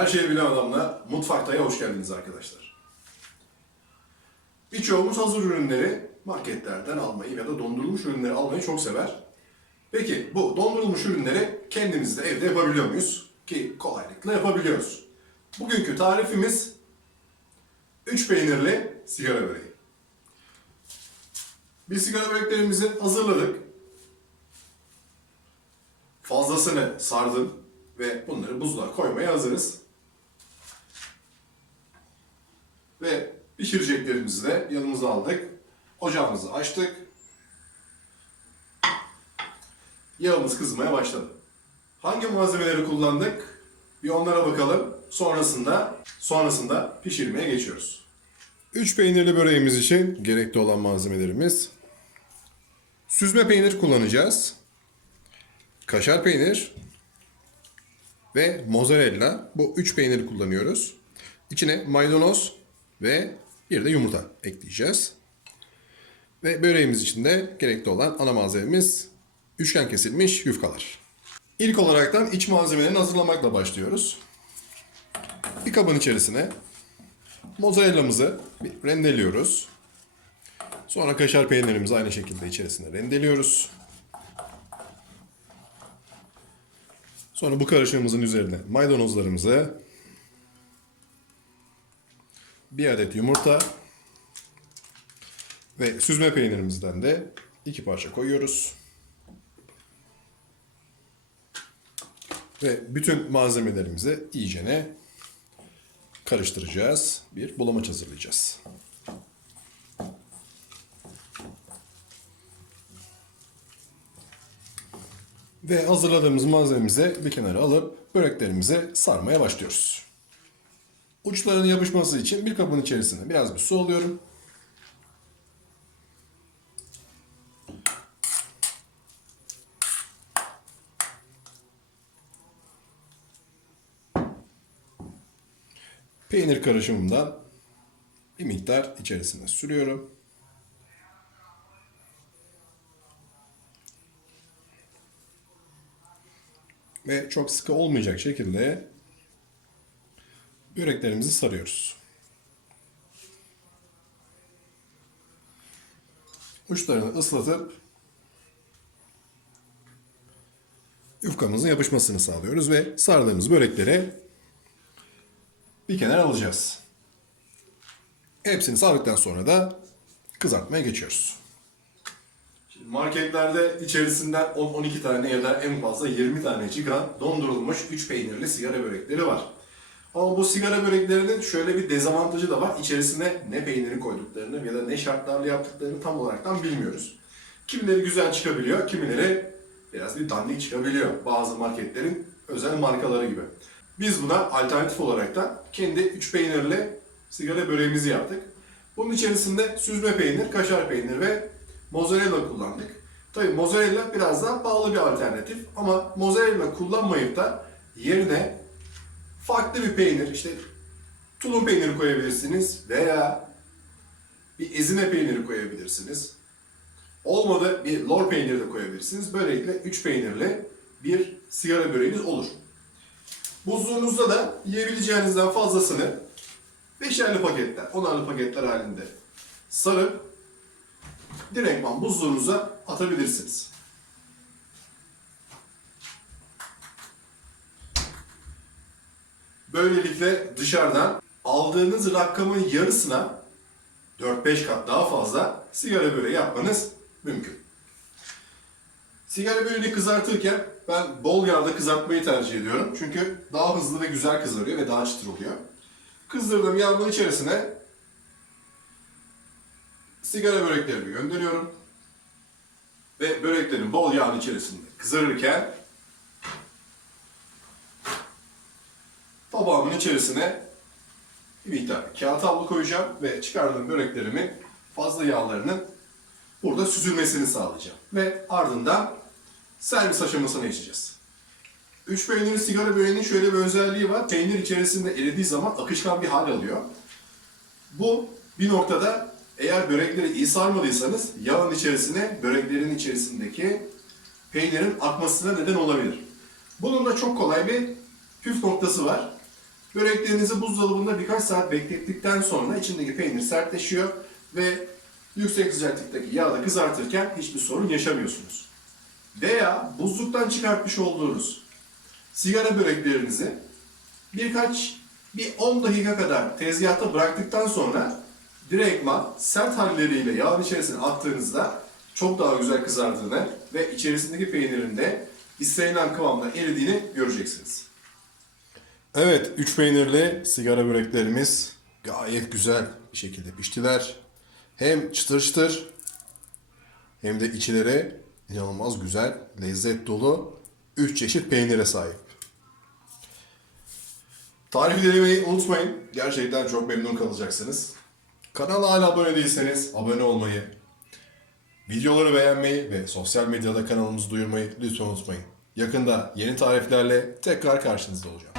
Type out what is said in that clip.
Her şeyi bilen adamla Mutfakta'ya hoş geldiniz arkadaşlar. Birçoğumuz hazır ürünleri marketlerden almayı ya da dondurulmuş ürünleri almayı çok sever. Peki bu dondurulmuş ürünleri kendimiz de evde yapabiliyor muyuz? Ki kolaylıkla yapabiliyoruz. Bugünkü tarifimiz 3 peynirli sigara böreği. Biz sigara böreklerimizi hazırladık. Fazlasını sardım ve bunları buzluğa koymaya hazırız. Ve pişireceklerimizi de yanımıza aldık. Ocağımızı açtık. Yağımız kızmaya başladı. Hangi malzemeleri kullandık? Bir onlara bakalım. Sonrasında sonrasında pişirmeye geçiyoruz. 3 peynirli böreğimiz için gerekli olan malzemelerimiz süzme peynir kullanacağız. Kaşar peynir ve mozzarella. Bu 3 peyniri kullanıyoruz. İçine maydanoz ve bir de yumurta ekleyeceğiz. Ve böreğimiz için de gerekli olan ana malzememiz üçgen kesilmiş yufkalar. İlk olaraktan iç malzemelerini hazırlamakla başlıyoruz. Bir kabın içerisine mozzarellamızı rendeliyoruz. Sonra kaşar peynirimizi aynı şekilde içerisine rendeliyoruz. Sonra bu karışımımızın üzerine maydanozlarımızı, bir adet yumurta ve süzme peynirimizden de iki parça koyuyoruz. Ve bütün malzemelerimizi iyicene karıştıracağız. Bir bulamaç hazırlayacağız. Ve hazırladığımız malzememizi bir kenara alıp böreklerimizi sarmaya başlıyoruz. Uçlarının yapışması için bir kabın içerisine biraz bir su alıyorum. Peynir karışımından bir miktar içerisine sürüyorum. Ve çok sıkı olmayacak şekilde böreklerimizi sarıyoruz. Uçlarını ıslatıp yufkamızın yapışmasını sağlıyoruz ve sardığımız börekleri bir kenara alacağız. Hepsini sardıktan sonra da kızartmaya geçiyoruz. Şimdi marketlerde içerisinden 10-12 tane ya da en fazla 20 tane çıkan dondurulmuş 3 peynirli sigara börekleri var. Ama bu sigara böreklerinin şöyle bir dezavantajı da var. İçerisine ne peyniri koyduklarını ya da ne şartlarla yaptıklarını tam olaraktan bilmiyoruz. Kimileri güzel çıkabiliyor, kimileri biraz bir dandik çıkabiliyor. Bazı marketlerin özel markaları gibi. Biz buna alternatif olarak da kendi 3 peynirli sigara böreğimizi yaptık. Bunun içerisinde süzme peynir, kaşar peynir ve mozzarella kullandık. Tabii mozzarella biraz daha pahalı bir alternatif ama mozzarella kullanmayıp da yerine farklı bir peynir, işte tulum peyniri koyabilirsiniz veya bir ezine peyniri koyabilirsiniz. Olmadı bir lor peyniri de koyabilirsiniz. Böylelikle 3 peynirli bir sigara böreğiniz olur. Buzluğunuzda da yiyebileceğinizden fazlasını beşerli paketler, onarlı paketler halinde sarıp direktman buzluğunuza atabilirsiniz. Böylelikle dışarıdan aldığınız rakamın yarısına 4-5 kat daha fazla sigara böreği yapmanız mümkün. Sigara böreğini kızartırken ben bol yağda kızartmayı tercih ediyorum. Çünkü daha hızlı ve güzel kızarıyor ve daha çıtır oluyor. Kızdırdığım yağın içerisine sigara böreklerimi gönderiyorum. Ve böreklerin bol yağın içerisinde kızarırken tabağımın içerisine bir miktar kağıt havlu koyacağım ve çıkardığım böreklerimin fazla yağlarının burada süzülmesini sağlayacağım. Ve ardından servis aşamasına geçeceğiz. Üç peynirli sigara böreğinin şöyle bir özelliği var. Peynir içerisinde eridiği zaman akışkan bir hal alıyor. Bu bir noktada eğer börekleri iyi sarmadıysanız yağın içerisine böreklerin içerisindeki peynirin akmasına neden olabilir. Bunun da çok kolay bir püf noktası var. Böreklerinizi buzdolabında birkaç saat beklettikten sonra içindeki peynir sertleşiyor ve yüksek sıcaklıktaki yağda kızartırken hiçbir sorun yaşamıyorsunuz. Veya buzluktan çıkartmış olduğunuz sigara böreklerinizi birkaç bir 10 dakika kadar tezgahta bıraktıktan sonra direktman sert halleriyle yağın içerisine attığınızda çok daha güzel kızardığını ve içerisindeki peynirin de istenilen kıvamda eridiğini göreceksiniz. Evet, üç peynirli sigara böreklerimiz gayet güzel bir şekilde piştiler. Hem çıtır çıtır hem de içleri inanılmaz güzel, lezzet dolu 3 çeşit peynire sahip. Tarifi denemeyi unutmayın. Gerçekten çok memnun kalacaksınız. Kanala hala abone değilseniz abone olmayı, videoları beğenmeyi ve sosyal medyada kanalımızı duyurmayı lütfen unutmayın. Yakında yeni tariflerle tekrar karşınızda olacağım.